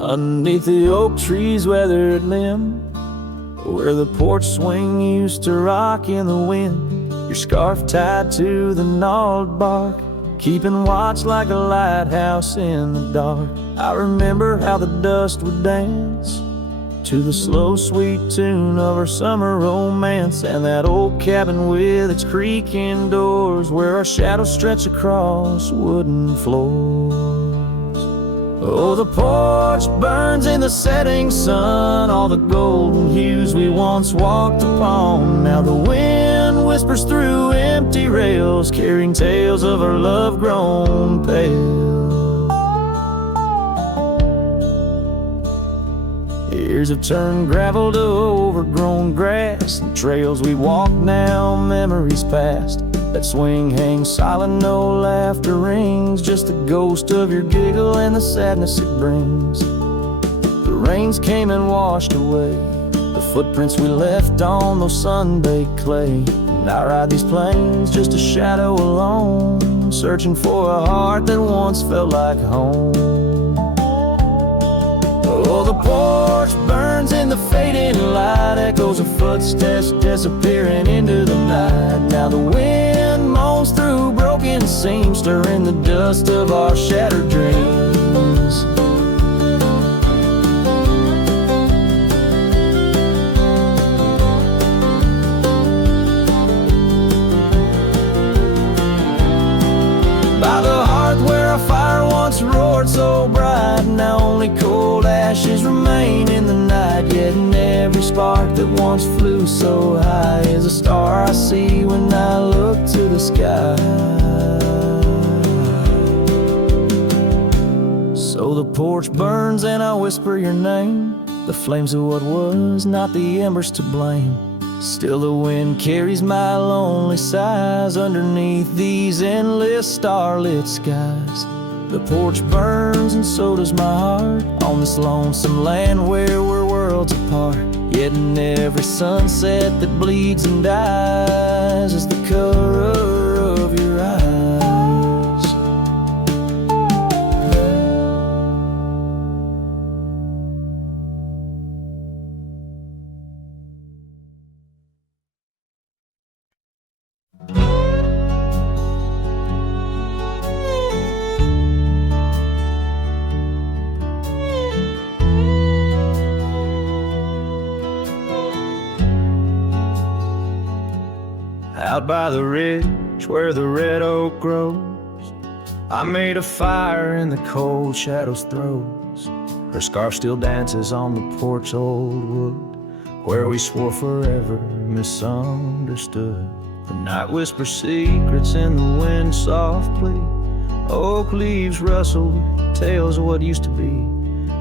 Underneath the oak tree's weathered limb, where the porch swing used to rock in the wind, your scarf tied to the gnarled bark, keeping watch like a lighthouse in the dark. I remember how the dust would dance to the slow, sweet tune of our summer romance, and that old cabin with its creaking doors, where our shadows stretch across wooden floors. Oh, the porch burns in the setting sun, all the golden hues we once walked upon. Now the wind whispers through empty rails, carrying tales of our love grown pale. Years have turned gravel to overgrown grass, and trails we walk now, memories past. That swing hangs silent, no laughter rings, just the ghost of your giggle and the sadness it brings. The rains came and washed away the footprints we left on those sun-baked clay, and I ride these plains just a shadow alone, searching for a heart that once felt like home. Oh, the porch burns in the fading light, echoes of footsteps disappearing into the night. Now the wind moans through broken seams, stirring the dust of our shattered dreams. By the hearth where a fire once roared so bright, now only cold ashes remain in the night. Yet in every spark that once flew so high is a star I see when I look to the sky. So the porch burns and I whisper your name, the flames of what was, not the embers to blame. Still the wind carries my lonely sighs underneath these endless starlit skies. The porch burns and so does my heart, on this lonesome land where we're worlds apart. Yet in every sunset that bleeds and dies is the color of your eyes. Out by the ridge where the red oak grows, I made a fire in the cold shadows' throes. Her scarf still dances on the porch old wood, where we swore forever, misunderstood. The night whispers secrets in the wind softly, oak leaves rustle, tales of what used to be.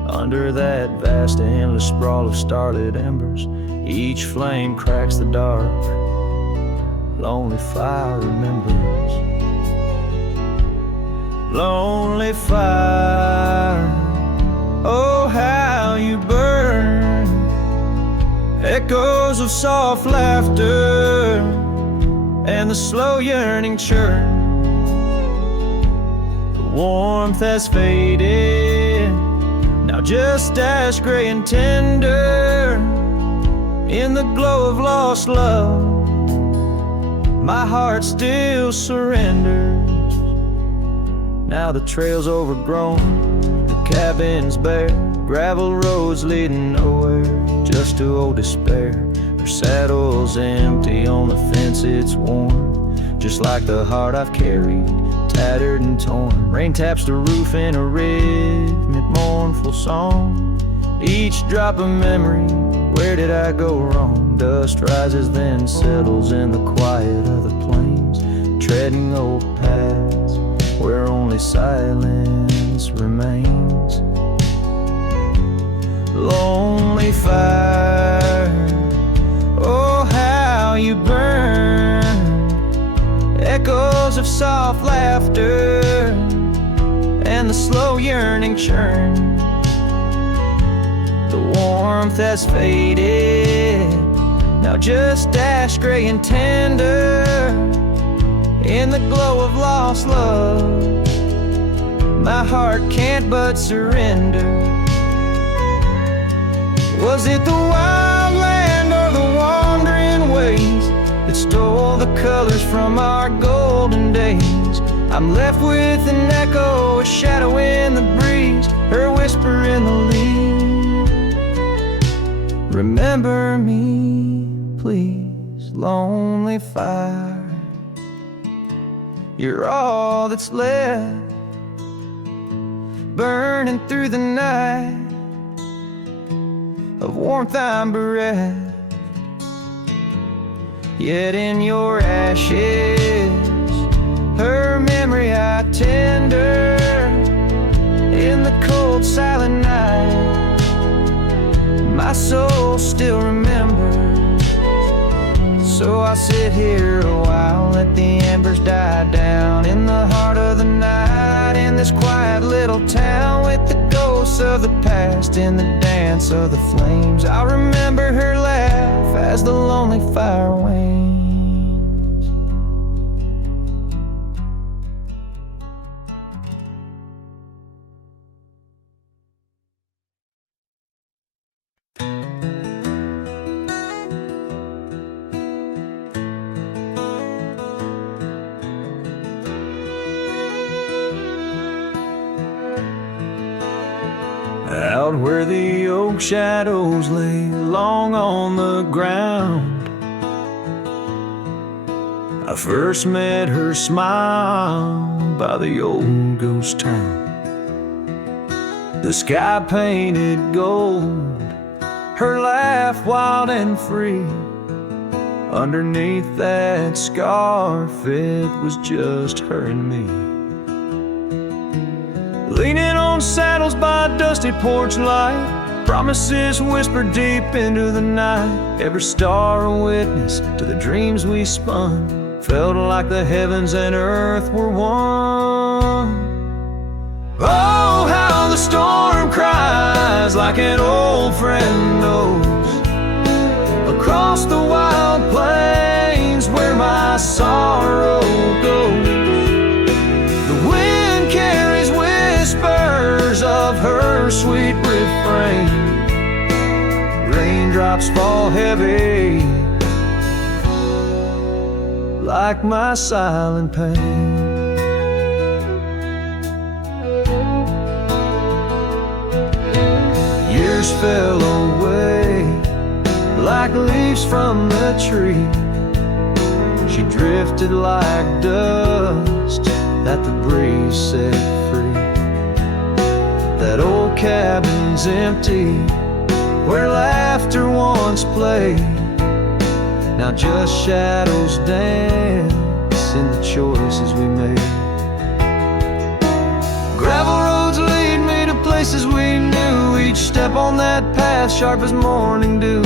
Under that vast endless sprawl of starlit embers, each flame cracks the dark, lonely fire remembers. Lonely fire, oh how you burn. Echoes of soft laughter and the slow yearning churn. The warmth has faded, now just ash gray and tender. In the glow of lost love, my heart still surrenders. Now the trail's overgrown, the cabin's bare, gravel roads leading nowhere, just to old despair. Her saddle's empty, on the fence it's worn, just like the heart I've carried, tattered and torn. Rain taps the roof in a rhythmic, mournful song. Each drop of memory, where did I go wrong? Dust rises then settles in the quiet of the plains, treading old paths where only silence remains. Lonely fire, oh how you burn. Echoes of soft laughter and the slow yearning churn. The warmth has faded, now just ash gray and tender. In the glow of lost love, my heart can't but surrender. Was it the wild land or the wandering ways that stole the colors from our golden days? I'm left with an echo, a shadow in the breeze, her whisper in the leaves. Remember me, please, lonely fire. You're all that's left, burning through the night, of warmth I'm bereft. Yet in your ashes, her memory I tender. In the cold silent night, my soul still remembers. So I sit here a while, let the embers die down in the heart of the night, in this quiet little town, with the ghosts of the past in the dance of the flames. I remember her laugh as the lonely fire wanes. Out where the oak shadows lay long on the ground, I first met her smile by the old ghost town. The sky painted gold, her laugh wild and free. Underneath that scarf it was just her and me. Leaning on saddles by a dusty porch light, promises whispered deep into the night. Every star a witness to the dreams we spun, felt like the heavens and earth were one. Oh, how the storm cries like an old friend knows, across the wild plains where my sorrow goes. The wind carries whispers of her sweet refrain. Raindrops fall heavy like my silent pain. Years fell away like leaves from the tree. She drifted like dust that the breeze set free. That old cabin's empty, where laughter once played. Now just shadows dance in the choices we made. Gravel roads lead me to places we knew, each step on that path sharp as morning dew.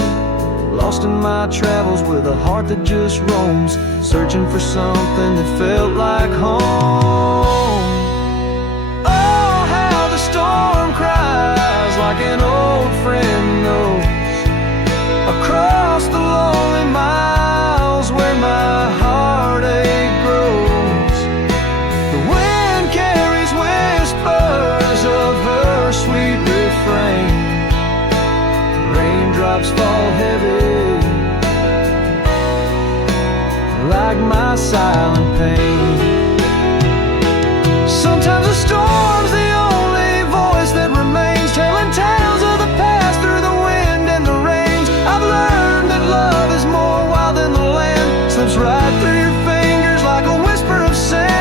Lost in my travels with a heart that just roams, searching for something that felt like home. Oh, how the storm cries like an old friend knows, across the lonely miles where my heartache grows. The wind carries whispers of her sweet refrain. Raindrops fall heavy like my silent pain. Sometimes a storm's the only voice that remains, telling tales of the past through the wind and the rains. I've learned that love is more wild than the land, slips right through your fingers like a whisper of sand.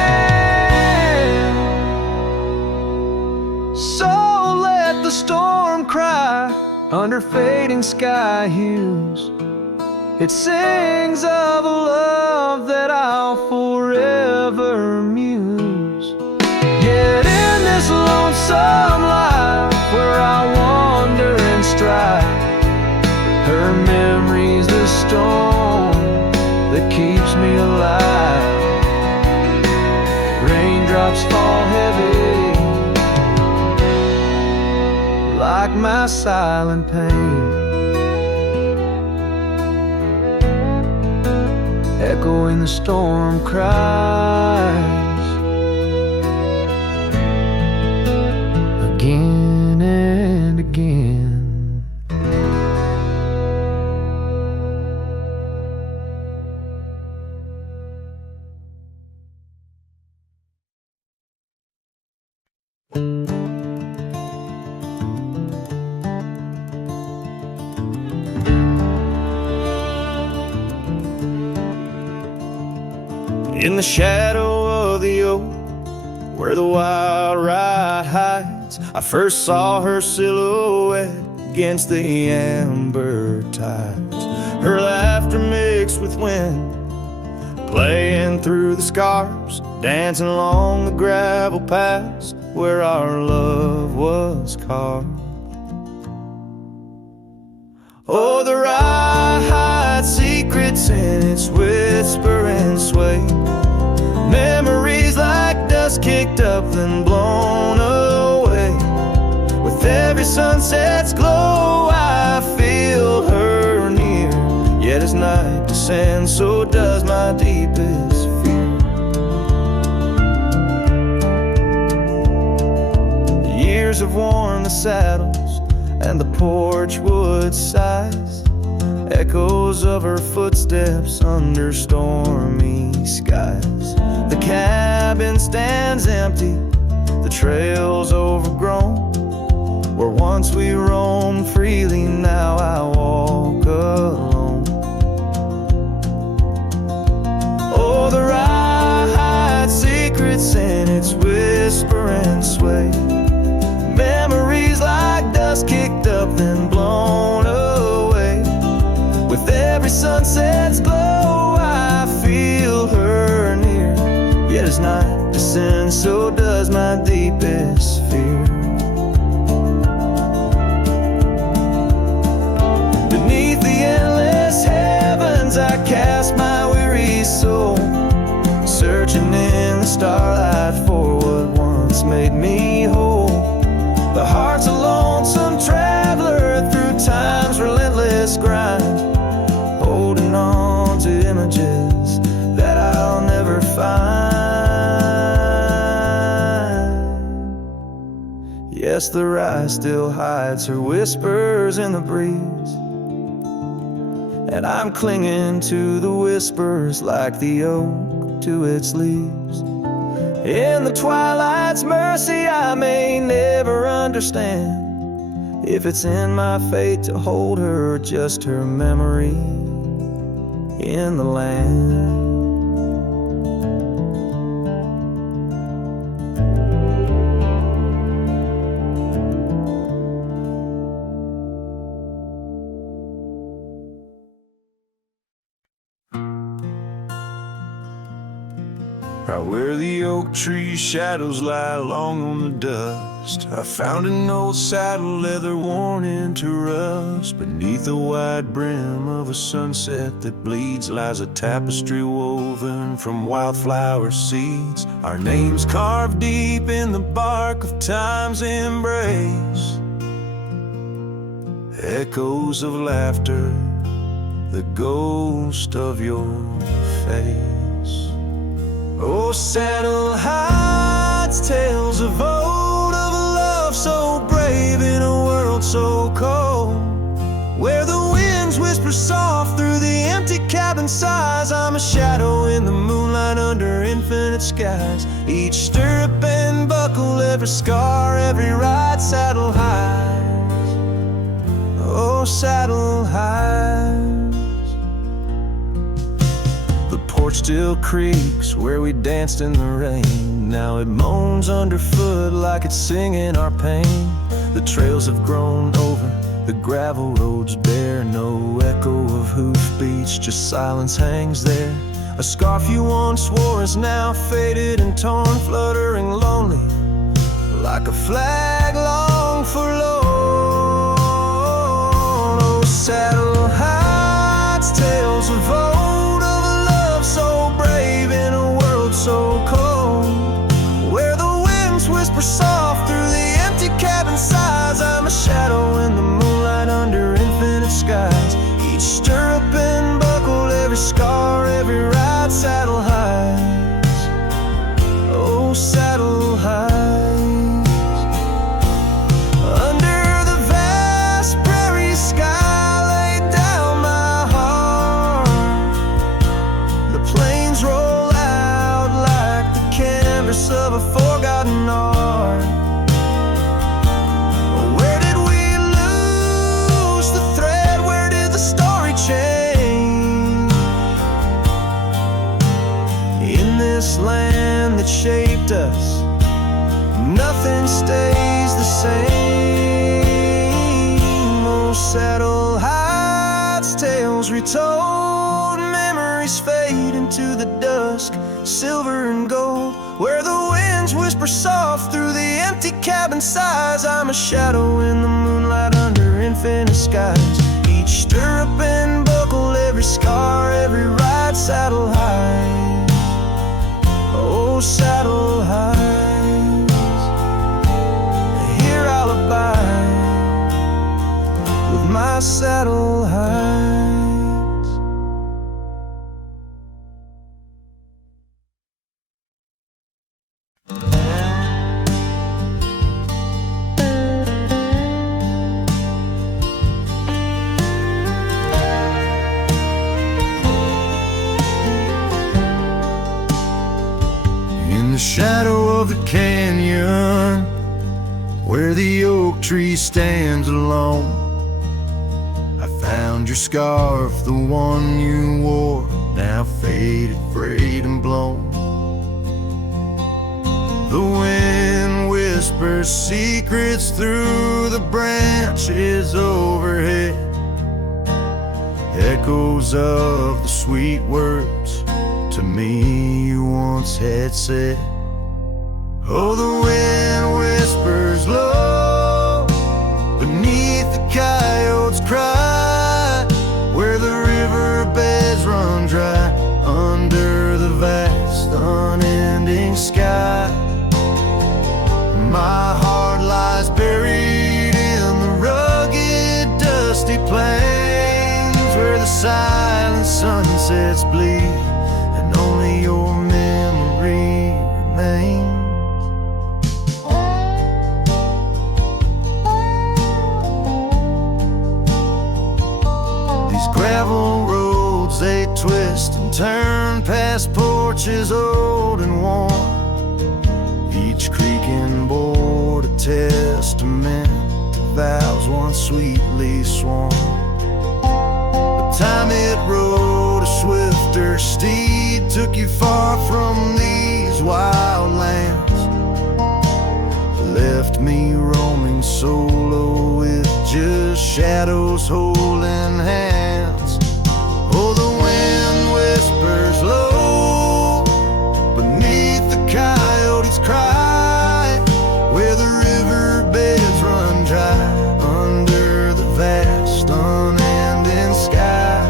So let the storm cry under fading sky hues. It sings of a love that I'll forever muse. Yet in this lonesome life where I wander and strive, her memory's the storm that keeps me alive. Raindrops fall heavy like my silent pain. Echoing the storm cries In the shadow of the oak, where the wild ride hides, I first saw her silhouette against the amber tides. Her laughter mixed with wind, playing through the scars, dancing along the gravel paths where our love was carved. Oh, the ride hides secrets in its whisper and sway, memories like dust kicked up then blown away. With every sunset's glow I feel her near, yet as night descends so does my deepest fear. The years have worn the saddles and the porch wood sighs, echoes of her footsteps under stormy skies. The cabin stands empty, the trail's overgrown, where once we roamed freely, now I walk alone. Oh, the ride hides secrets in its whisper and sway, memories like dust kicked up then blown away. With every sunset's glow I feel her near, yet as night descends so does my deepest fear. Beneath the endless heavens I cast my weary soul, searching in the starlight for what once made me whole. The heart's a lonesome traveler through time's relentless grind, holding on to images that I'll never find. Yes, the rye still hides her whispers in the breeze, and I'm clinging to the whispers like the oak to its leaves. In the twilight's mercy I may never understand if it's in my fate to hold her or just her memory in the land. Right where the oak tree shadows lie long on the dust, I found an old saddle leather worn into rust. Beneath the wide brim of a sunset that bleeds lies a tapestry woven from wildflower seeds, our names carved deep in the bark of time's embrace. Echoes of laughter, the ghost of your face. Oh, saddle hides tales of old, of a love so brave in a world so cold, where the winds whisper soft through the empty cabin sighs. I'm a shadow in the moonlight under infinite skies. Each stirrup and buckle, every scar, every ride, saddle hides. Oh, saddle hides. The porch still creaks where we danced in the rain. Now it moans underfoot like it's singing our pain. The trails have grown over, the gravel roads bare, no echo of hoofbeats, just silence hangs there. A scarf you once wore is now faded and torn, fluttering lonely like a flag long forlorn. Oh, saddle hides tales of old, of a love so brave in a world so cold, where the winds whisper soft through the empty cabin sighs. I'm a shadow in the moonlight under infinite skies. Each stirrup and buckle, every scar, every ride, saddle hides. Oh, saddle hides. Under the vast prairie sky laid down my heart, the plains roll out like the canvas of a forgotten art. Where did we lose the thread? Where did the story change? In shaped us. Nothing stays the same. Old saddle hides, tales retold, memories fade into the dusk, silver and gold, where the winds whisper soft through the empty cabin sighs. I'm a shadow in the moonlight under infinite skies. Each stirrup and buckle, every scar, every ride, saddle high, oh saddle high. Here I'll abide with my saddle high. Shadow of the canyon, where the oak tree stands alone, I found your scarf, the one you wore, now faded, frayed and blown. The wind whispers secrets through the branches overhead, echoes of the sweet words to me you once had said. Oh, the wind whispers low beneath the coyote's cry, where the riverbeds run dry under the vast unending sky. My heart lies buried in the rugged dusty plains, where the silent sunsets bleed and only your memory remains. Gravel roads, they twist and turn past porches old and worn, each creaking board a testament to vows once sweetly sworn. But time it rode a swifter steed, took you far from these wild lands, left me roaming solo with just shadows holding hands. Oh, the wind whispers low beneath the coyote's cry, where the riverbeds run dry under the vast unending sky.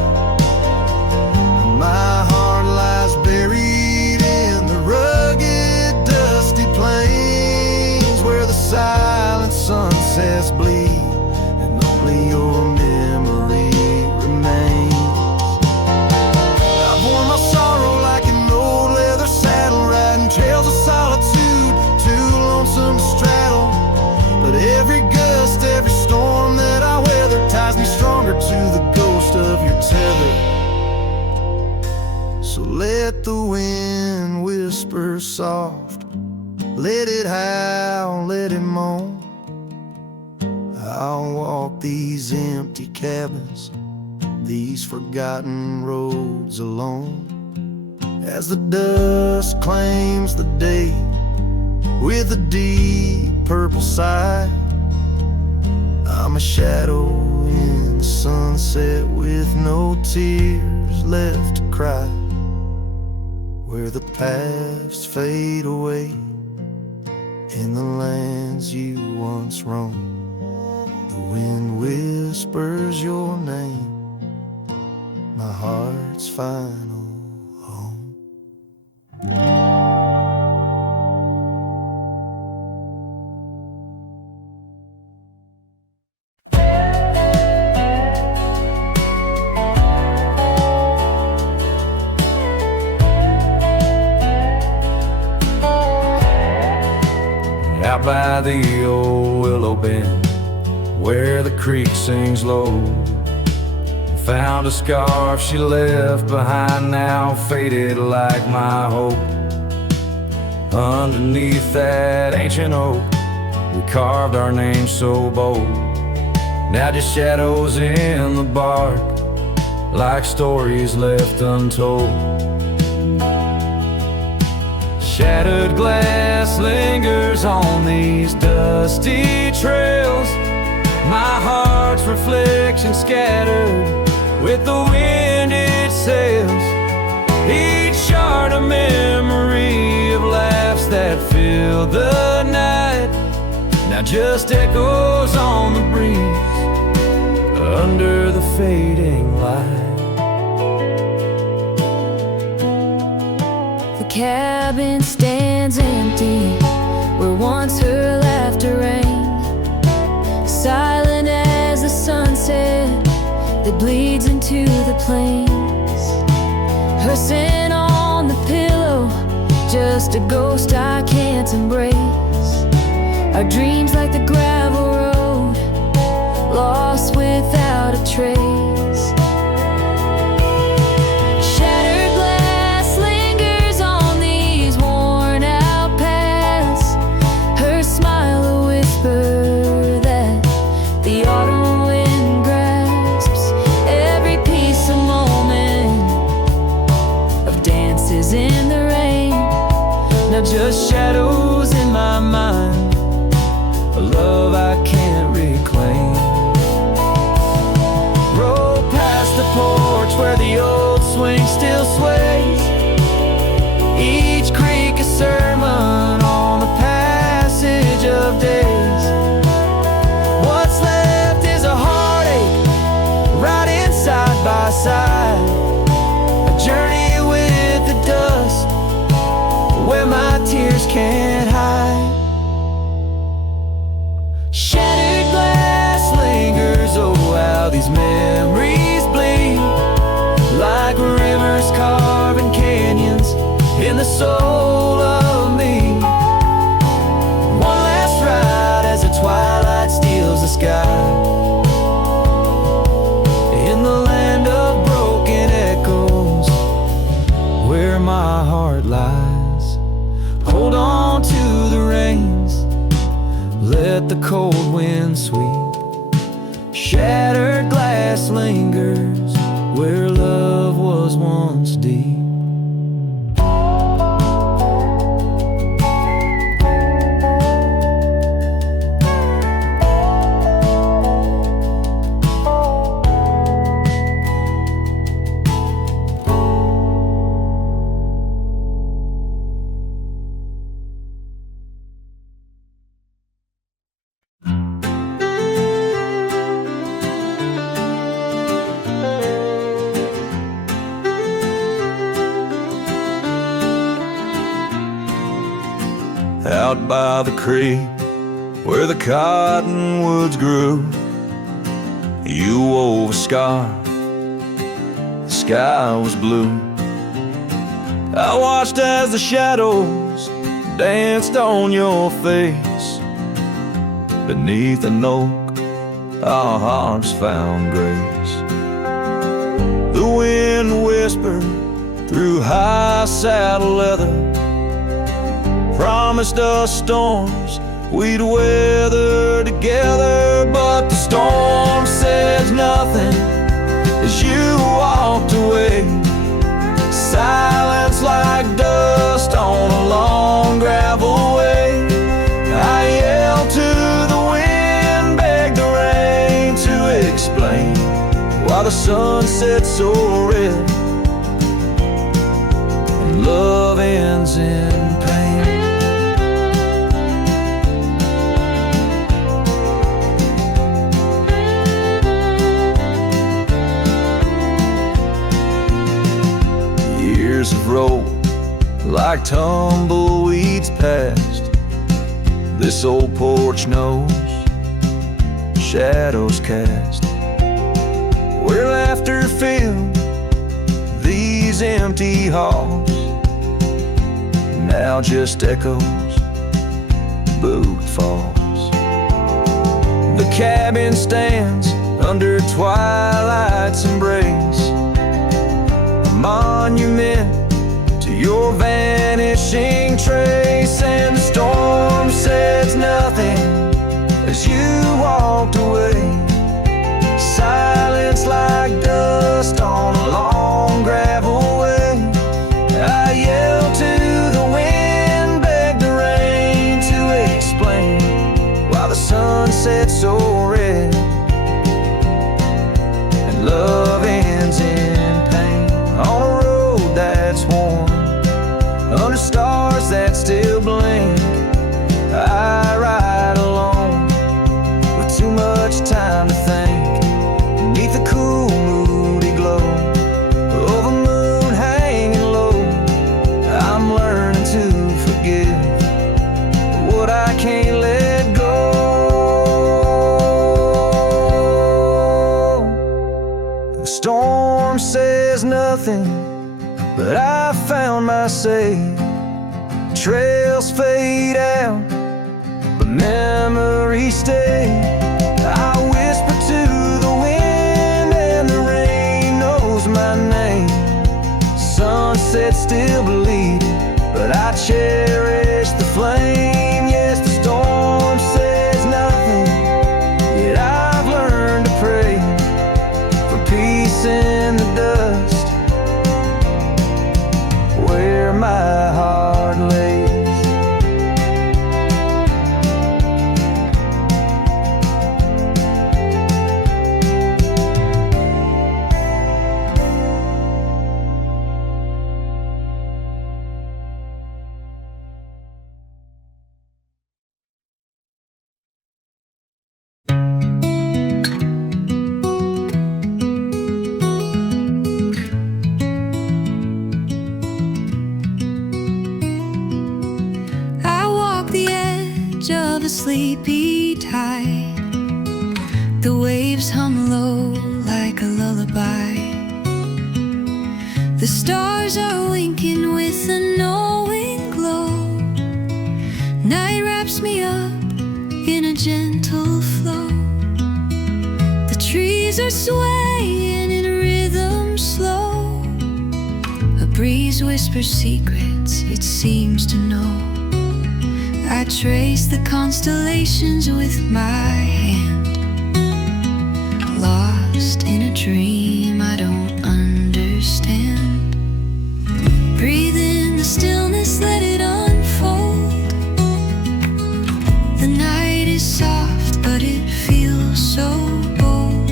My heart lies buried in the rugged dusty plains, where the silent sunsets bleed and only your memory remains. I've worn my sorrow like an old leather saddle, riding trails of solitude, too lonesome to straddle. But every gust, every storm that I weather ties me stronger to the ghost of your tether. So let the wind whisper soft, let it howl, let it moan. I'll walk these empty cabins, these forgotten roads alone, as the dusk claims the day with a deep purple sigh. I'm a shadow in the sunset with no tears left to cry, where the paths fade away in the lands you once roamed. The wind whispers your name, my heart's final home. Out by the old willow bend, where the creek sings low, found a scarf she left behind, now faded like my hope. Underneath that ancient oak, we carved our names so bold, now just shadows in the bark, like stories left untold. Shattered glass lingers on these dusty trails, my heart's reflection scattered with the wind it sails. Each shard a memory of laughs that filled the night, now just echoes on the breeze under the fading light. The cabin stands empty where once her laughter rang, silent as the sunset that bleeds into the plains. Her scent on the pillow, just a ghost I can't embrace. Our dreams like the gravel road, lost without a trace. Shattered glass lingers on these worn out paths, her smile a whisper that the autumn wind grasps. Every piece a moment of dances in the rain, now just shadows in my mind, a love I can't reclaim. Roll past the porch where the old swing still sways, each creak a sermon on the passage of days. What's left is a heartache, riding side by side, a journey with the dust where my tears can't hide. Shattered glass lingers, oh how these memories bleed, like rivers carving canyons in the soul of me. One last ride as the twilight steals the sky, in the land of broken echoes where my heart lies. Hold on to the reins, let the cold wind sweep. Shattered glass lingers where love was once deep. Out by the creek where the cottonwoods grew, you wove a scarf, the sky was blue. I watched as the shadows danced on your face. Beneath an oak, our hearts found grace. The wind whispered through high saddle leather, promised us storms we'd weather together. But the storm says nothing as you walked away. Silence like dust on a long gravel way. I yelled to the wind, begged the rain to explain why the sun sets so red and love ends in pain. Years have rolled like tumbleweeds past. This old porch knows shadows cast, where laughter filled these empty halls. Now just echoes, boot falls. The cabin stands under twilight's embrace, a monument to your vanishing trace. And the storm says nothing as you walked away. Silence like dust on a long gravel way. I yelled to the wind, link. I ride alone with too much time to think. Beneath the cool, moody glow of a moon hanging low, I'm learning to forgive what I can't let go. The storm says nothing, but I found my say. Trails fade out, but memories stay. I whisper to the wind and the rain knows my name. Sunset still bleeding, but I cherish the flame. Yes, the storm says nothing, yet I've learned to pray for peace in the dust where my heart lays. Of a sleepy tide, the waves hum low like a lullaby. The stars are winking with a knowing glow. Night wraps me up in a gentle flow. The trees are swaying in rhythm slow. A breeze whispers secrets it seems to know. I trace the constellations with my hand, lost in a dream I don't understand. Breathe in the stillness, let it unfold. The night is soft, but it feels so bold.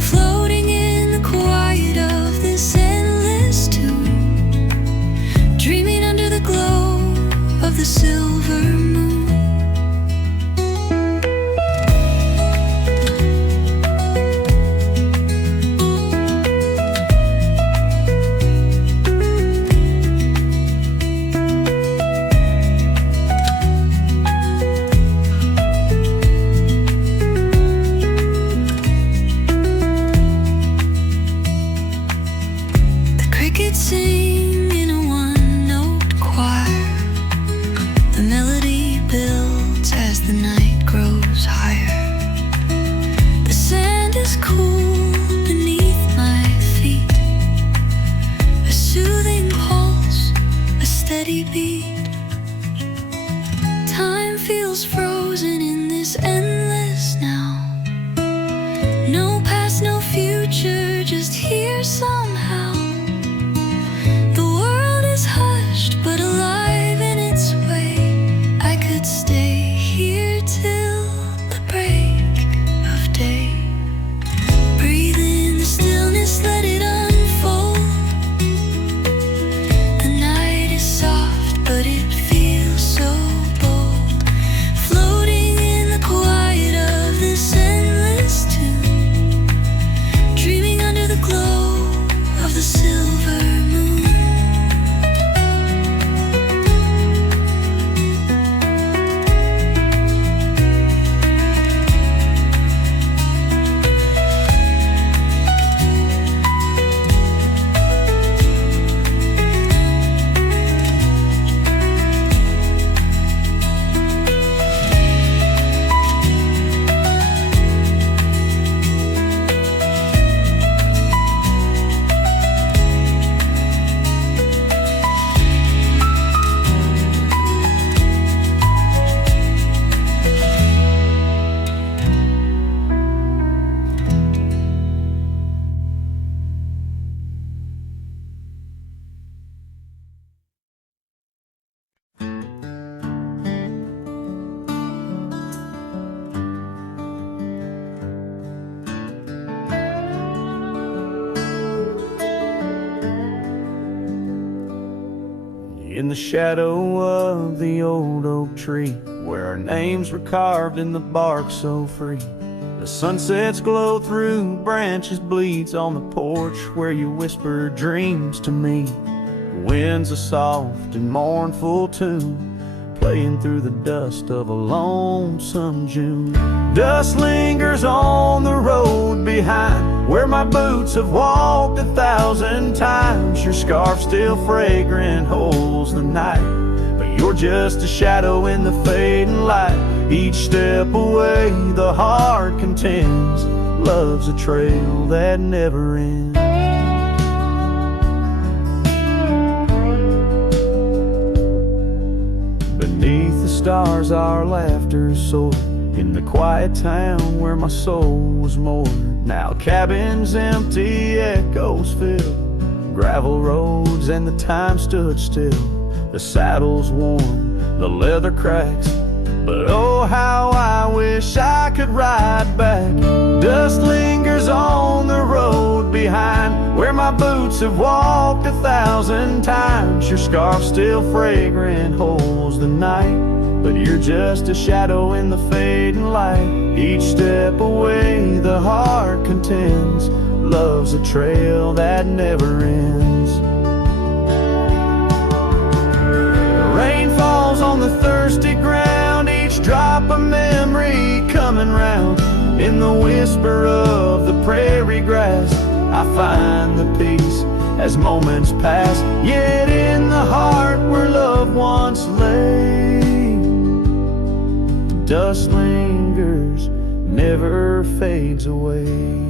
Floating in the quiet of this endless tune, dreaming under the glow of the silver moon. The crickets sing in a one-note choir. The melody builds as the night grows higher. The sand is cool beneath my feet. A soothing pulse, a steady beat. Time feels frozen in this endless now. No past, no future, just here somehow. The world is hushed but alive in its way. I could stay here till the break of day. Breathe in the stillness, let it unfold. The night is soft, but it feels so bold. Float in the shadow of the old oak tree, where our names were carved in the bark so free. The sunset's glow through branches bleeds on the porch where you whisper dreams to me. The wind's a soft and mournful tune, playing through the dust of a lonesome June. Dust lingers on the road behind where my boots have walked 1,000 times. Your scarf still fragrant holds the night, but you're just a shadow in the fading light. Each step away the heart contends, love's a trail that never ends. Beneath the stars our laughter soared, in the quiet town where my soul was moored. Now cabins empty, echoes filled, gravel roads and the time stood still. The saddle's worn, the leather cracks, but oh how I wish I could ride back. Dust lingers on the road behind where my boots have walked 1,000 times. Your scarf still fragrant holds the night, but you're just a shadow in the fading light. Each step away the heart contends, love's a trail that never ends. The rain falls on the thirsty ground, each drop a memory coming round. In the whisper of the prairie grass I find the peace as moments pass. Yet in the heart where love once lay, dust lingers, never fades away.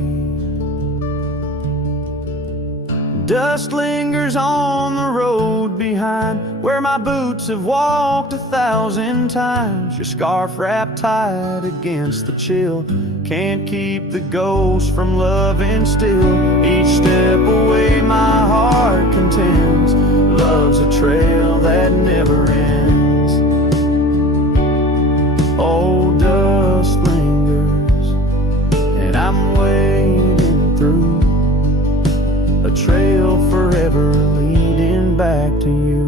Dust lingers on the road behind where my boots have walked 1,000 times. Your scarf wrapped tight against the chill can't keep the ghost from loving still. Each step away my heart contends, love's a trail that never ends. Oh, dust lingers, and I'm wading through a trail forever leading back to you.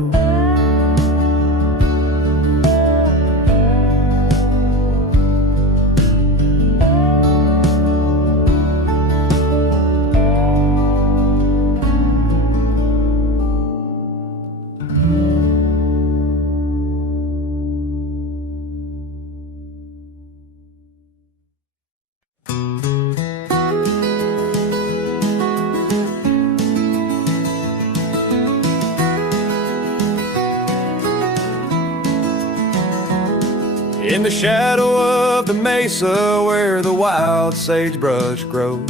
In the shadow of the mesa where the wild sagebrush grows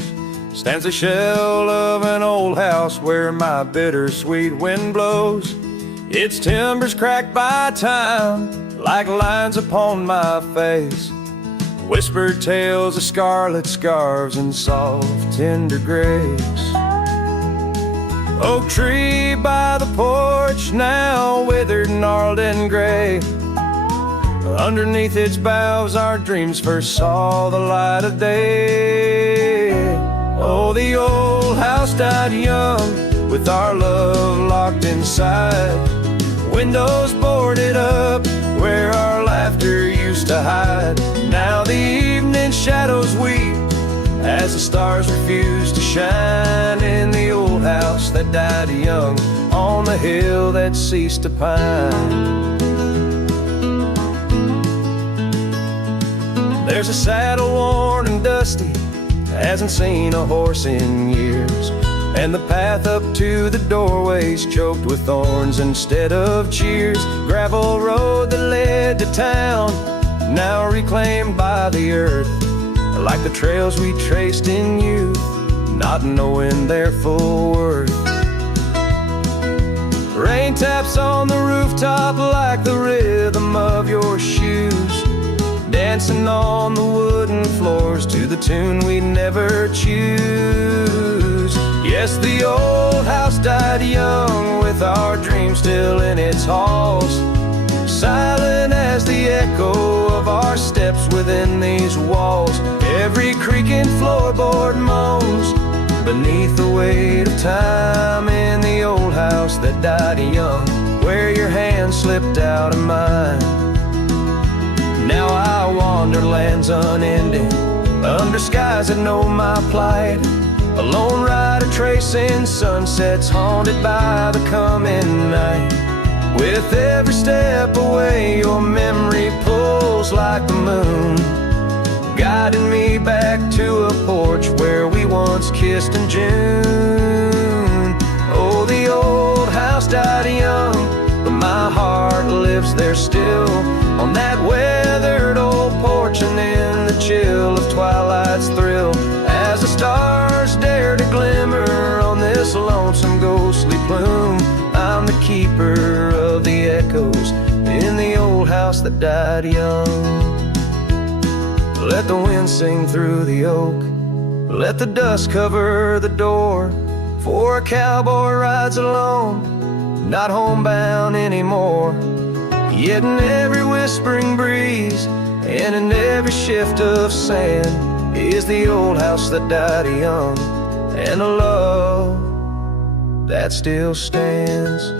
stands the shell of an old house where my bittersweet wind blows. Its timbers cracked by time like lines upon my face, whispered tales of scarlet scarves and soft tender grace. Oak tree by the porch now withered, gnarled and gray. Underneath its boughs our dreams first saw the light of day. Oh, the old house died young with our love locked inside, windows boarded up where our laughter used to hide. Now the evening shadows weep as the stars refuse to shine in the old house that died young on the hill that ceased to pine. There's a saddle worn and dusty, hasn't seen a horse in years, and the path up to the doorway's choked with thorns instead of cheers. Gravel road that led to town, now reclaimed by the earth, like the trails we traced in youth, not knowing their full worth. Rain taps on the rooftop like the rhythm of your shoes, dancing on the wooden floors to the tune we never choose. Yes, the old house died young with our dreams still in its halls, silent as the echo of our steps within these walls. Every creaking floorboard moans beneath the weight of time in the old house that died young, where your hand slipped out of mine. Now I wander lands unending, under skies that know my plight. A lone rider tracing sunsets, haunted by the coming night. With every step away, your memory pulls like the moon, guiding me back to a porch where we once kissed in June. Oh, the old house died young, but my heart lives there still, on that weathered old porch and in the chill of twilight's thrill. As the stars dare to glimmer on this lonesome ghostly plume, I'm the keeper of the echoes in the old house that died young. Let the wind sing through the oak, let the dust cover the door, for a cowboy rides alone, not homebound anymore. Yet in every whispering breeze and in every shift of sand is the old house that died young, and a love that still stands.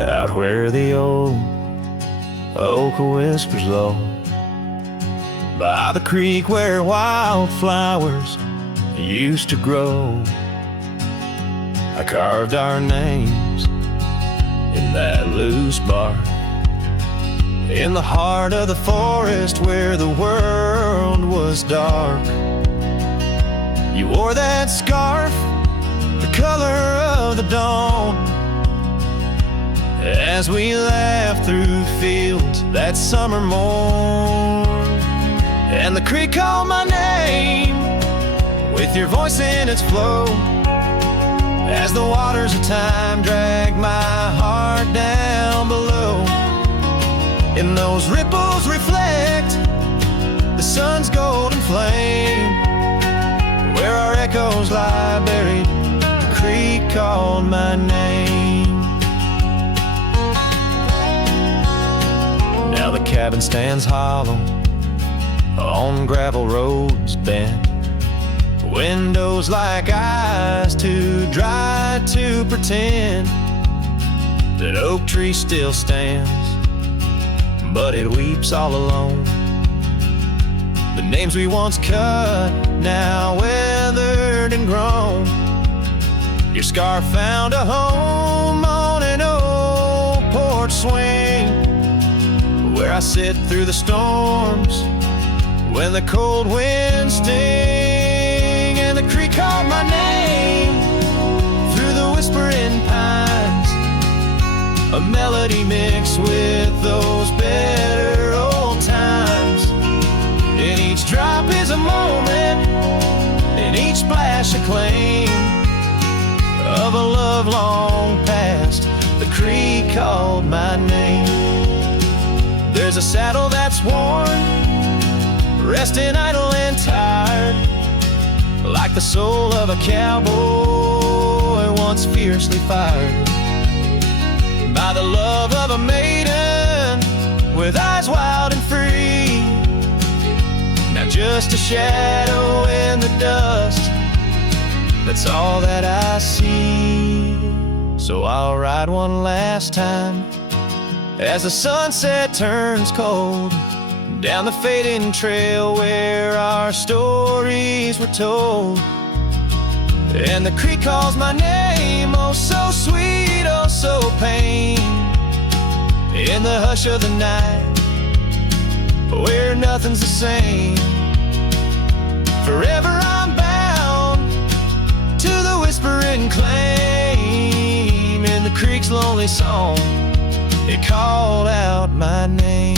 Out where the old oak whispers low, by the creek where wildflowers used to grow, I carved our names in that loose bark, in the heart of the forest where the world was dark. You wore that scarf, the color of the dawn, as we laughed through fields that summer morn. And the creek called my name with your voice in its flow, as the waters of time dragged my heart down below. And those ripples reflect the sun's golden flame, where our echoes lie buried, the creek called my name. Now the cabin stands hollow on gravel roads bent, windows like eyes too dry to pretend that oak tree still stands, but it weeps all alone. The names we once cut, now weathered and grown. Your scar found a home on an old porch swing, where I sit through the storms when the cold winds sting. And the creek called my name through the whispering pines, a melody mixed with those better old times. And each drop is a moment, and each splash a claim of a love long past. The creek called my name. There's a saddle that's worn, resting idle and tired, like the soul of a cowboy once fiercely fired by the love of a maiden with eyes wild and free. Now just a shadow in the dust, that's all that I see. So I'll ride one last time as the sunset turns cold, down the fading trail where our stories were told. And the creek calls my name, oh so sweet, oh so pain, in the hush of the night where nothing's the same. Forever I'm bound to the whispering claim, in the creek's lonely song it called out my name.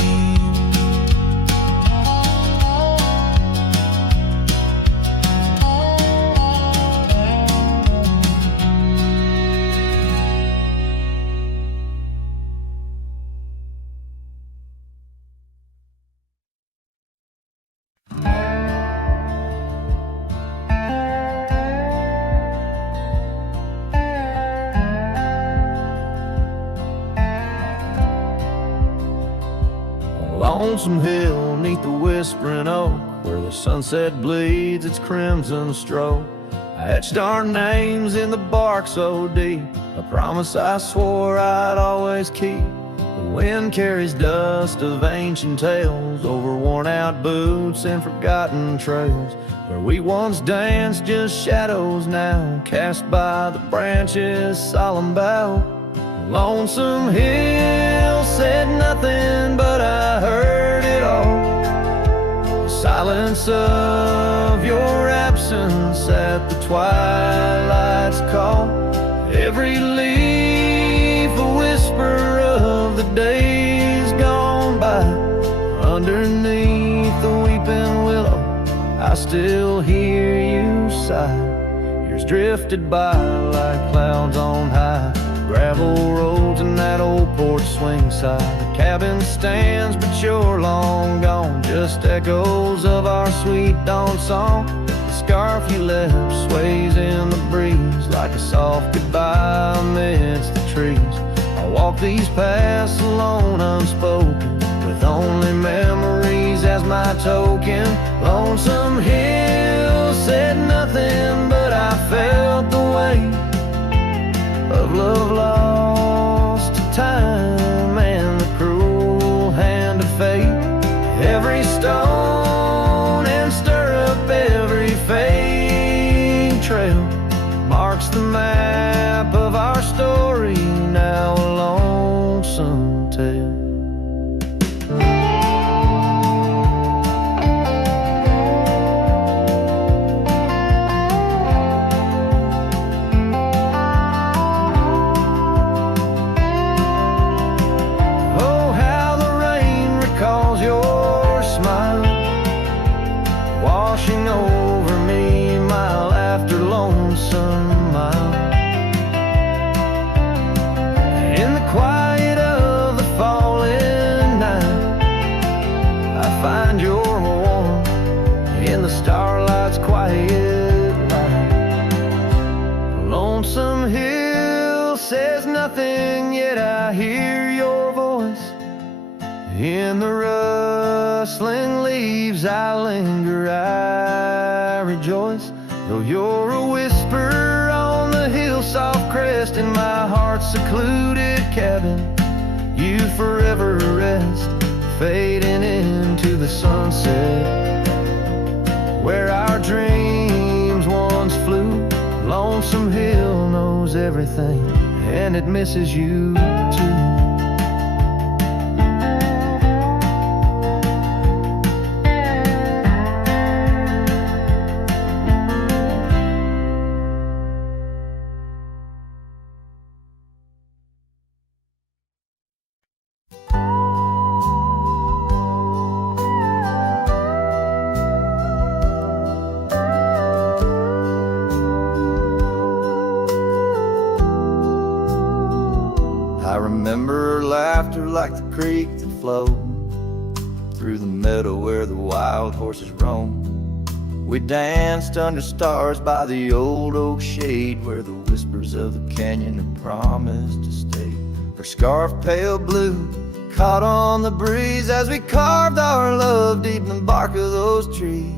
Lonesome hill neath the whispering oak, where the sunset bleeds its crimson stroke. I etched our names in the bark so deep, a promise I swore I'd always keep. The wind carries dust of ancient tales over worn-out boots and forgotten trails. Where we once danced, just shadows now, cast by the branches' solemn bough. Lonesome hill said nothing, but I heard it all. The silence of your absence at the twilight's call. Every leaf a whisper of the days gone by. Underneath the weeping willow, I still hear you sigh. Years drifted by like clouds on high. Gravel roads and that old porch swing side. The cabin stands, but you're long gone. Just echoes of our sweet dawn song. The scarf you left sways in the breeze like a soft goodbye amidst the trees. I walk these paths alone, unspoken, with only memories as my token. Lonesome hill said nothing, but I felt the weight of love lost to time and the cruel hand of fate. Every stone and stirrup, every fading trail marks the map of our story, now a lonesome tale. Over me mile after lonesome mile. In the quiet of the falling night, I find your warmth in the starlight's quiet light. Lonesome hill says nothing, yet I hear your voice. In the rustling leaves I linger, I rejoice. Though you're a whisper on the hill soft crest, in my heart's secluded cabin you forever rest, fading into the sunset where our dreams once flew. Lonesome hill knows everything, and it misses you too. I remember her laughter like the creek that flowed through the meadow where the wild horses roam. We danced under stars by the old oak shade where the whispers of the canyon had promised to stay. Her scarf pale blue caught on the breeze as we carved our love deep in the bark of those trees.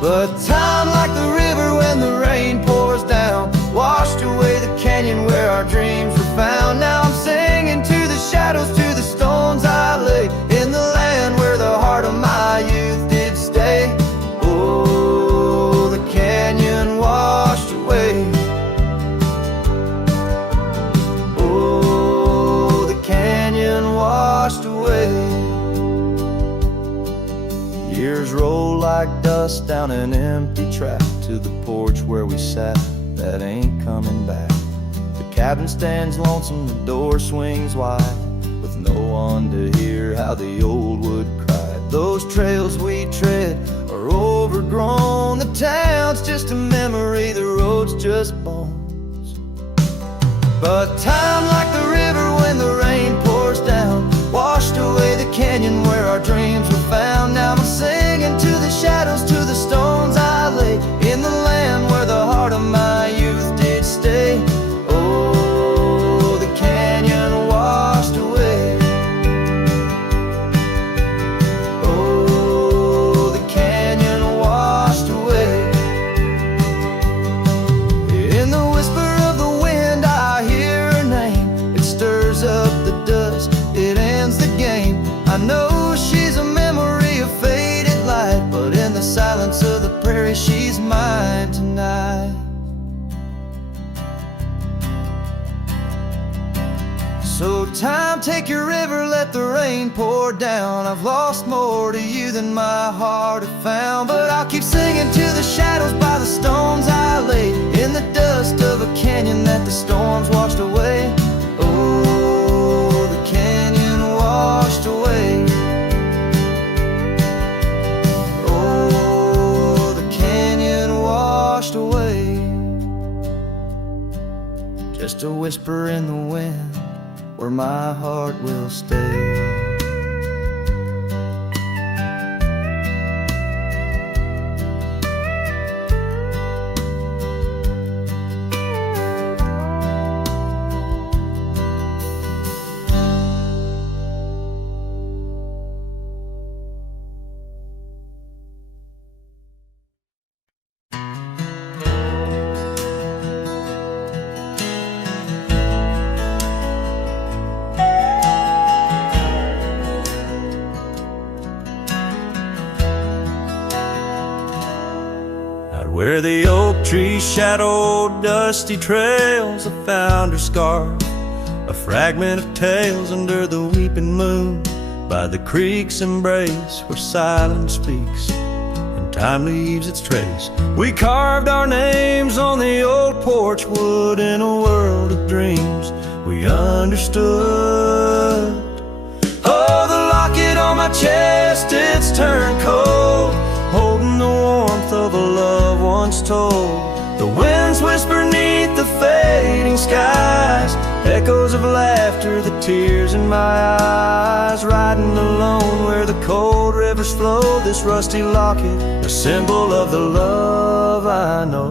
But time, like the river when the rain pours down, washed away the canyon where our dreams were found. Now I'm singing to the shadows, to the stones I lay, in the land where the heart of my youth did stay. Oh, the canyon washed away. Oh, the canyon washed away. Years roll like dust down an empty track to the porch where we sat, that ain't coming back. The cabin stands lonesome, the door swings wide, with no one to hear how the old wood cried. Those trails we tread are overgrown, the town's just a memory, the road's just bones. But time, like the river when the rain pours down, washed away the canyon where our dreams were found. Now I'm singing to the shadows, to the stones I lay, in the land where the heart of my youth did stay. Oh, the canyon washed away. I know she's a memory of faded light, but in the silence of the prairie she's mine tonight. So time, take your river, let the rain pour down. I've lost more to you than my heart had found, but I'll keep singing to the shadows by the stones I laid in the dust of a canyon that the storms washed away. Oh, the canyon washed away. Oh, the canyon washed away. Just a whisper in the wind where my heart will stay. Where the oak tree shadowed dusty trails, I found her scarf, a fragment of tales under the weeping moon, by the creek's embrace where silence speaks and time leaves its trace. We carved our names on the old porch wood in a world of dreams we understood. Oh, the locket on my chest, it's turned cold, holding the warmth of a love once told. The winds whisper neath the fading skies, echoes of laughter, the tears in my eyes. Riding alone where the cold rivers flow, this rusty locket, a symbol of the love I know.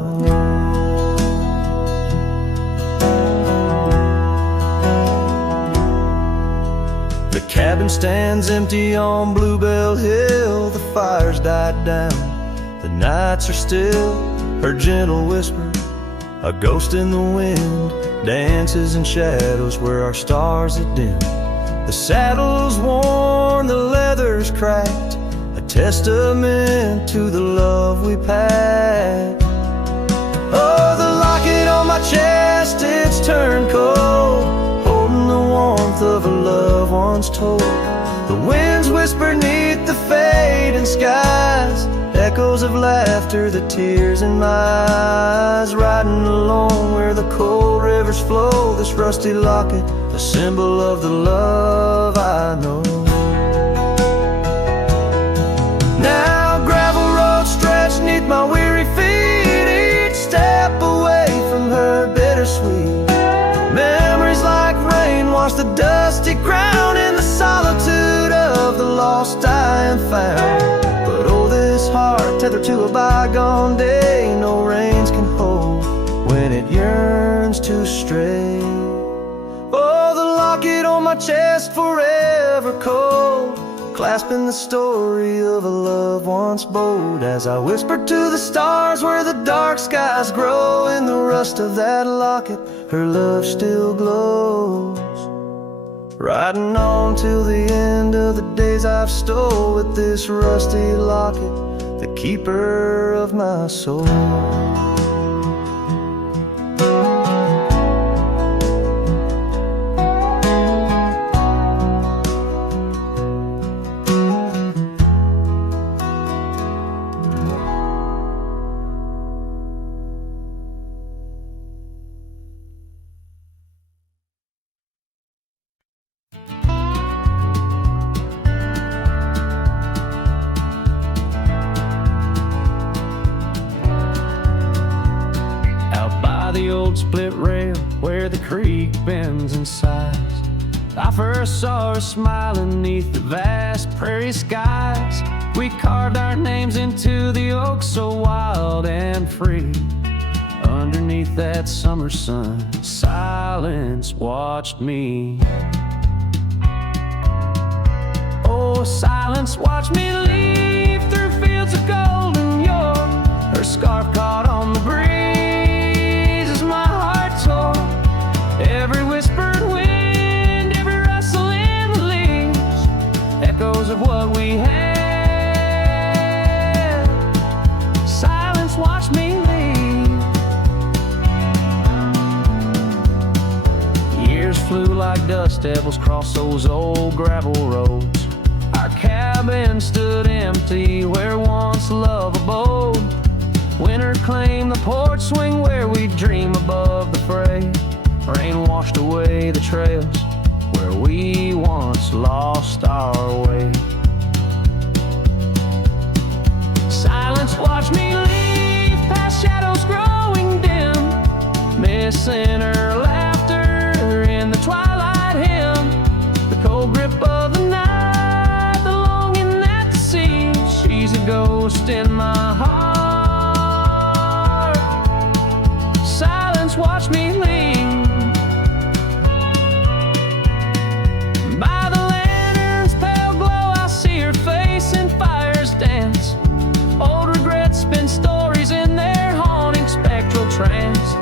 The cabin stands empty on Bluebell Hill, the fire's died down, the nights are still. Her gentle whisper, a ghost in the wind, dances in shadows where our stars had dimmed. The saddle's worn, the leather's cracked, a testament to the love we packed. Oh, the locket on my chest, it's turned cold, holding the warmth of a love once told. The winds whisper neath the fading skies, echoes of laughter, the tears in my eyes. Riding alone where the cold rivers flow, this rusty locket, a symbol of the love I know. Now gravel roads stretch neath my weary feet, each step away from her bittersweet. Memories like rain wash the dusty ground in the solitude of the lost I am found. But oh, this heart tethered to a bygone day, no reins can hold when it yearns to stray. Oh, the locket on my chest forever cold, clasping the story of a love once bold. As I whisper to the stars where the dark skies grow, in the rust of that locket her love still glows. Riding on till the end of the days I've stole, with this rusty locket, the keeper of my soul. The old split rail where the creek bends and sighs, I first saw her smiling neath the vast prairie skies. We carved our names into the oak so wild and free. Underneath that summer sun, silence watched me. Oh, silence watched me leave through fields of golden yore. Her scarf caught on the breeze, every whispered wind, every rustle in the leaves of what we had. Silence watched me leave. Years flew like dust devils across those old gravel roads. Our cabin stood empty where once love abode. Winter claimed the porch swing where we dream above the fray. Rain washed away the trails where we once lost our way. Silence watched me leave past shadows growing dim, missing her laughter in the twilight hymn. The cold grip of the night, the longing at the sea. She's a ghost in my heart. Silence watched me leave. By the lantern's pale glow, I see her face in fire's dance. Old regrets spin stories in their haunting spectral trance.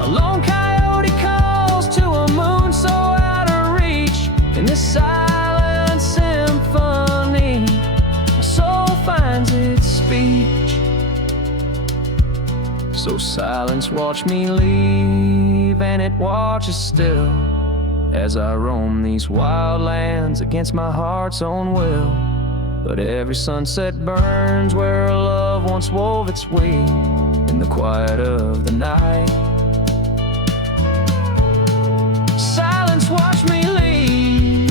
A lone coyote calls to a moon so out of reach. In this silent symphony, my soul finds its speech. So silence watched me leave, and it watches still as I roam these wild lands against my heart's own will. But every sunset burns where a love once wove its way in the quiet of the night. Silence watched me leave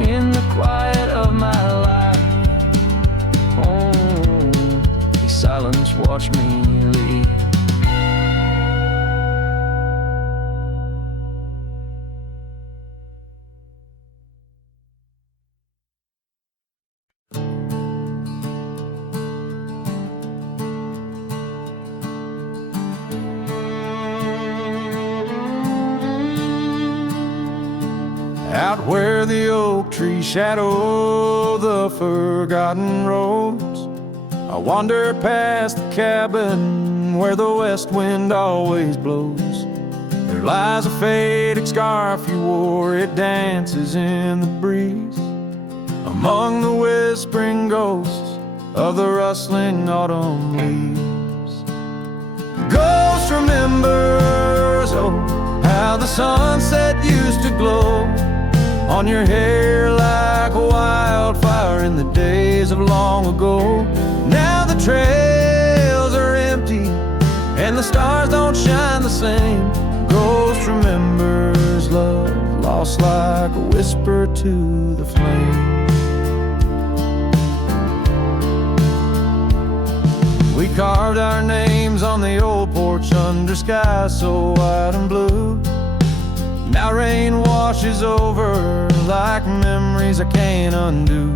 in the quiet of my life. Oh, silence watched me leave. Out where the oak trees shadow the forgotten roads, I wander past the cabin where the west wind always blows. There lies a faded scarf you wore, it dances in the breeze among the whispering ghosts of the rustling autumn leaves. Ghost remembers, oh, how the sunset used to glow on your hair like a wildfire in the days of long ago. Now the trails are empty and the stars don't shine the same. Ghost remembers love lost like a whisper to the flame. We carved our names on the old porch under skies so white and blue. Now rain washes over like memories I can't undo.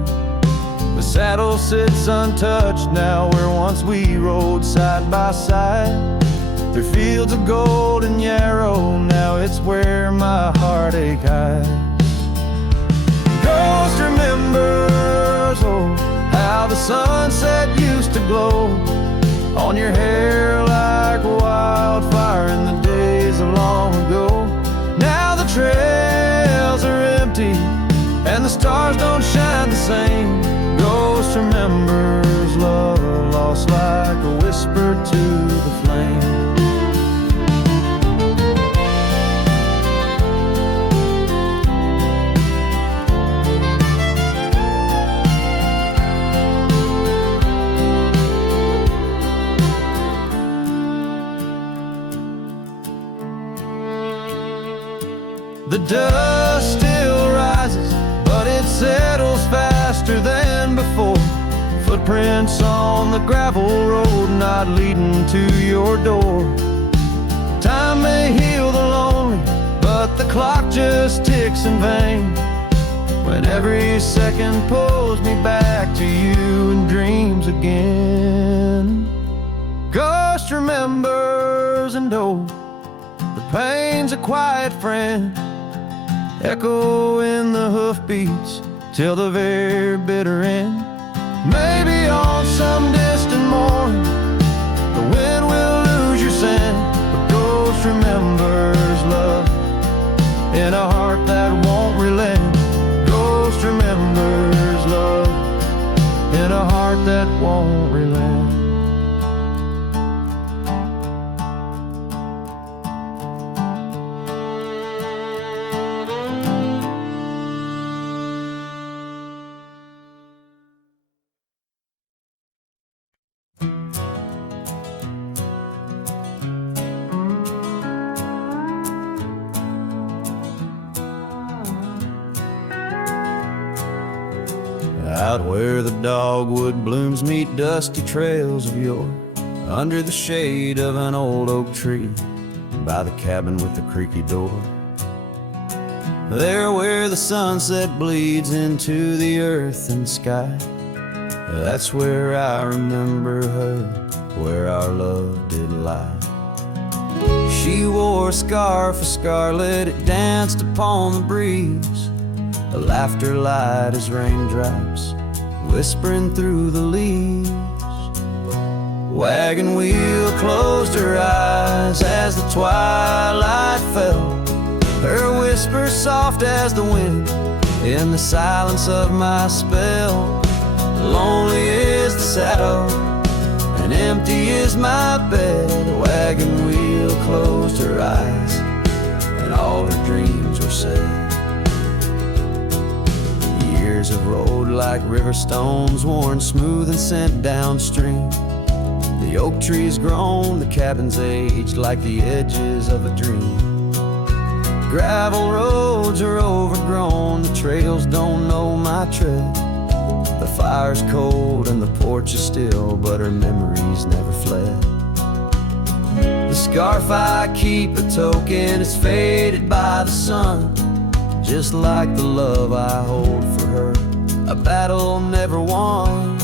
The saddle sits untouched now where once we rode side by side. Through fields of gold and yarrow, now it's where my heartache hides. Ghost remembers, oh, how the sunset used to glow on your hair like a wildfire in the days of long ago. Now the trails are empty and the stars don't shine the same. Ghost remembers love lost like a whisper to the flame. The dust still rises, but it settles faster than before. Footprints on the gravel road, not leading to your door. Time may heal the lonely, but the clock just ticks in vain, when every second pulls me back to you in dreams again. Ghost remembers, and oh, the pain's a quiet friend, echo in the hoofbeats till the very bitter end. Maybe on some distant morn the wind will lose your scent, but ghost remembers love in a heart that won't relent. Ghost remembers Out where the dogwood blooms meet dusty trails of yore, under the shade of an old oak tree, by the cabin with the creaky door. There where the sunset bleeds into the earth and sky, that's where I remember her, where our love did lie. She wore a scarf of scarlet, it danced upon the breeze, a laughter light as raindrops whispering through the leaves. Wagon wheel closed her eyes as the twilight fell, her whisper soft as the wind in the silence of my spell. Lonely is the saddle and empty is my bed. A wagon wheel closed her eyes and all her dreams were said. Years have rolled like river stones, worn smooth and sent downstream. The oak tree's grown, the cabin's aged like the edges of a dream. Gravel roads are overgrown, the trails don't know my tread. The fire's cold and the porch is still, but her memories never fled. The scarf I keep a token is faded by the sun, just like the love I hold for her, a battle never won.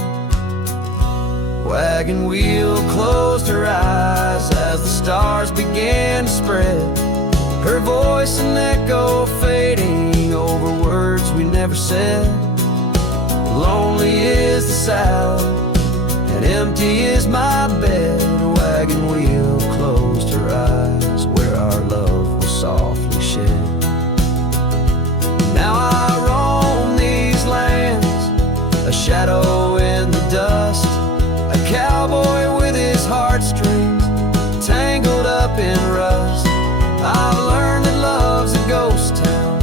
Wagon wheel closed her eyes as the stars began to spread, her voice an echo fading over words we never said. Lonely is the saddle and empty is my bed. A wagon wheel closed her eyes where our love was softly shed. Now I roam these lands, a shadow in the dust, a cowboy with his heartstrings tangled up in rust. I've learned that love's a ghost town,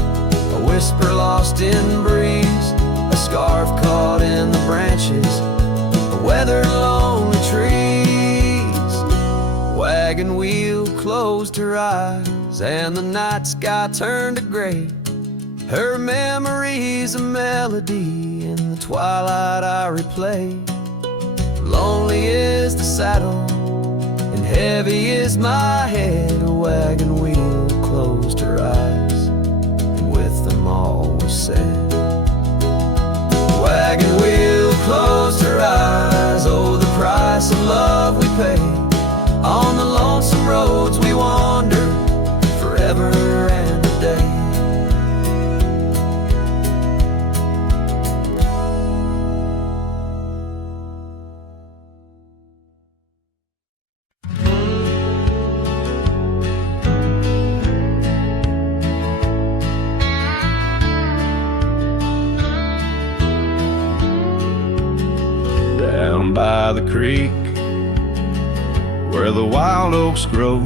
a whisper lost in breeze, a scarf caught in the branches, a weathered lonely trees. Wagon wheel closed her eyes and the night sky turned to gray, her memory's a melody in the twilight I replay. Lonely is the saddle and heavy is my head. A wagon wheel closed her eyes and with them all was said. Wagon wheel closed her eyes, oh the price of love we pay. On the lonesome roads we wander forever and a day. By the creek where the wild oaks grow,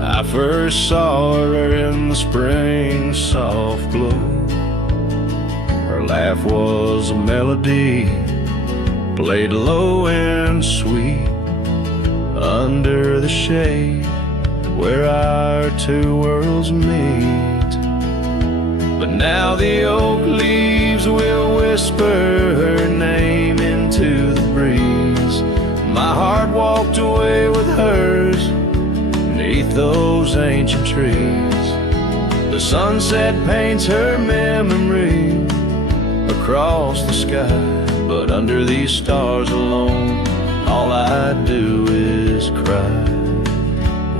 I first saw her in the spring soft glow. Her laugh was a melody, played low and sweet, under the shade where our two worlds meet. But now the oak leaves will whisper her name into the breeze. My heart walked away with hers beneath those ancient trees. The sunset paints her memory across the sky, but under these stars alone, all I do is cry.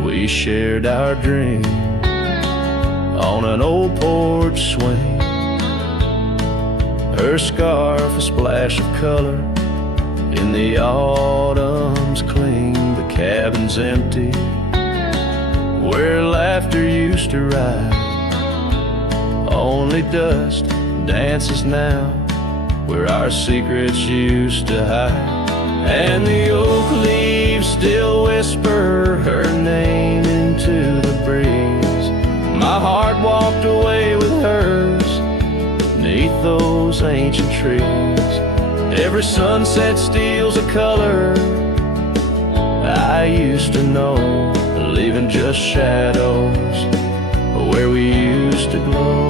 We shared our dream on an old porch swing, her scarf a splash of color in the autumn's cling. The cabin's empty where laughter used to ride, only dust dances now where our secrets used to hide. And the oak leaves still whisper her name into the breeze. My heart walked away with hers beneath those ancient trees. Every sunset steals a color I used to know, leaving just shadows where we used to glow.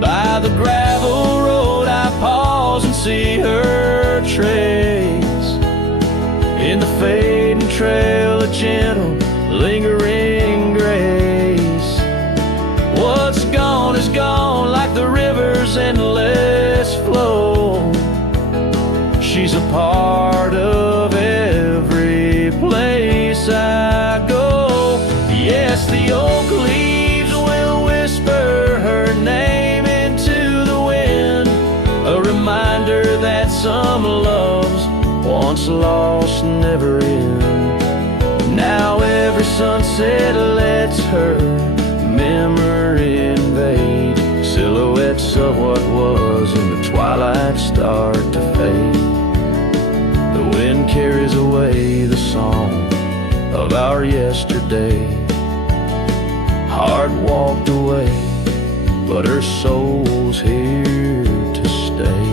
By the gravel trail of gentle, lingering grace. What's gone is gone, like the river's endless flow. She's a part of every place I go. Yes, the oak leaves will whisper her name into the wind, a reminder that some loves once lost never end. Now every sunset lets her memory invade. Silhouettes of what was in the twilight start to fade. The wind carries away the song of our yesterday. Heart walked away, but her soul's here to stay.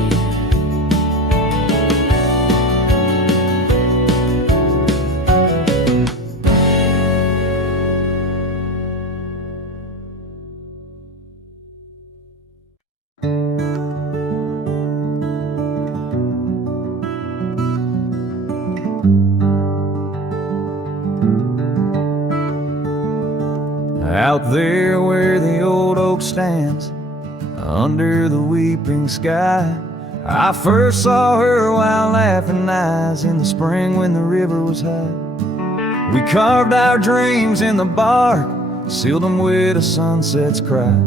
Out there where the old oak stands, under the weeping sky, I first saw her while laughing eyes in the spring when the river was high. We carved our dreams in the bark, sealed them with a sunset's cry.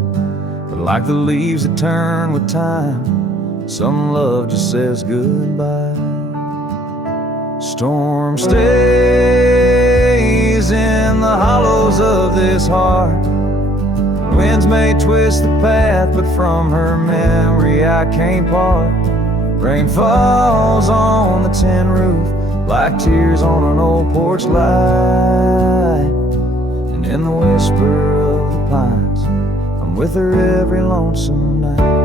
But like the leaves that turn with time, some love just says goodbye. Storm stays in the hollows of this heart. Winds may twist the path, but from her memory I can't part. Rain falls on the tin roof like tears on an old porch light. And in the whisper of the pines, I'm with her every lonesome night.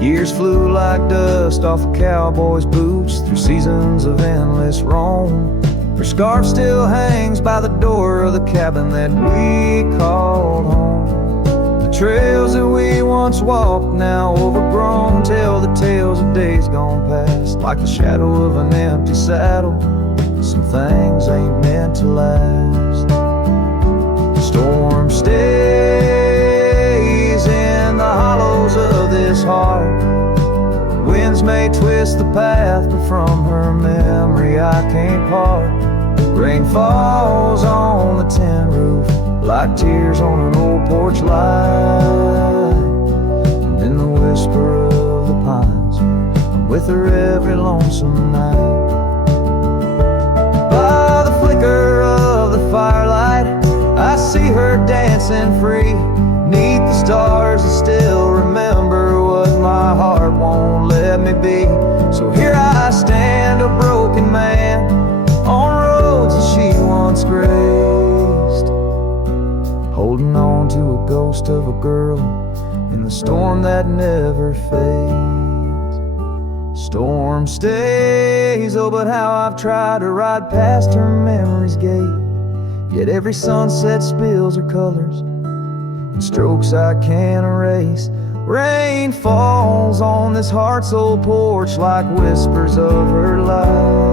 Years flew like dust off a cowboy's boots through seasons of endless roam. Her scarf still hangs by the door of the cabin that we called home. The trails that we once walked, now overgrown, tell the tales of days gone past. Like the shadow of an empty saddle, some things ain't meant to last. The storm stays in the hollows of this heart. Winds may twist the path, but from her memory I can't part. Rain falls on the tin roof like tears on an old porch light. And in the whisper of the pines, I'm with her every lonesome night. By the flicker of the firelight, I see her dancing free. Neath the stars, I still remember what my heart won't let me be. So here I stand, a broken man, on roads that she once graced, holding on to a ghost of a girl in the storm that never fades. Storm stays, oh, but how I've tried to ride past her memory's gate. Yet every sunset spills her colors in strokes I can't erase. Rain falls on this heart-soul porch like whispers of her life.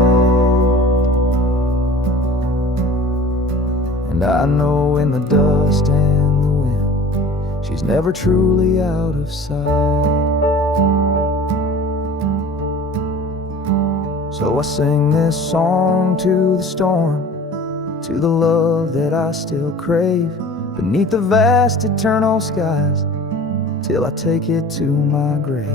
And I know in the dust and the wind, she's never truly out of sight. So I sing this song to the storm, to the love that I still crave, beneath the vast eternal skies, till I take it to my grave.